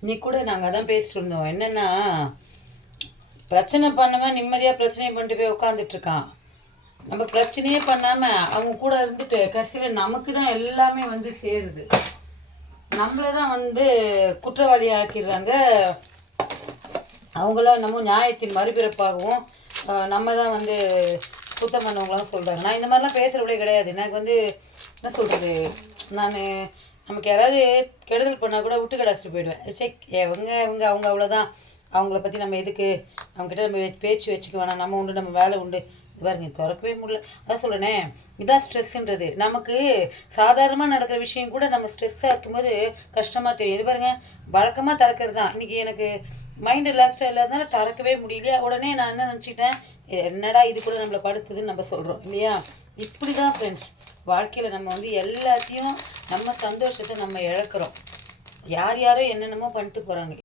இன்னைக்கு கூட நாங்கள் தான் பேசிட்டு இருந்தோம் என்னென்னா பிரச்சனை பண்ணாமல் நிம்மதியாக பிரச்சனையை பண்ணிட்டு போய் உட்காந்துட்ருக்கான் நம்ம பிரச்சனையே பண்ணாமல் அவங்க கூட இருந்துட்டு கடைசியில் நமக்கு தான் எல்லாமே வந்து சேருது. நம்மளை தான் வந்து குற்றவாளி ஆக்கிடுறாங்க. அவங்களாம் நம்ம நியாயத்தின் மறுபிறப்பாகவும் நம்ம தான் வந்து குத்தம் பண்ணவங்களாம் சொல்கிறாங்க நான் இந்த மாதிரிலாம் பேசுகிறவளே கிடையாது. எனக்கு வந்து என்ன சொல்கிறது நான் நமக்கு யாராவது கெடுதல் பண்ணால் கூட விட்டு கடாச்சிட்டு போயிடுவேன். சே இவங்க இவங்க அவங்க அவ்வளோதான் அவங்கள பற்றி நம்ம எதுக்கு? அவங்ககிட்ட நம்ம பேச்சு வச்சுக்க வேணாம். நம்ம உண்டு நம்ம வேலை உண்டு. பாருங்க திறக்கவே முடியல. அதான் சொல்கிறேனே இதான் ஸ்ட்ரெஸ்ஸுன்றது நமக்கு சாதாரணமாக நடக்கிற விஷயம் கூட நம்ம ஸ்ட்ரெஸ்ஸாக இருக்கும்போது கஷ்டமாக தெரியும். இது பாருங்க வழக்கமாக திறக்கிறது தான் இன்றைக்கி எனக்கு மைண்ட் ரிலாக்ஸ்டாக இல்லாதனால திறக்கவே முடியலையா? உடனே நான் என்ன நினச்சிட்டேன் என்னடா இது கூட நம்மளை படுத்துதுன்னு நம்ம சொல்கிறோம் இல்லையா? இப்படி தான் ஃப்ரெண்ட்ஸ் வாழ்க்கையில் நம்ம வந்து எல்லாத்தையும் நம்ம சந்தோஷத்தை நம்ம இழக்கிறோம். யார் யாரோ என்னென்னமோ பண்ணிட்டு போகிறாங்க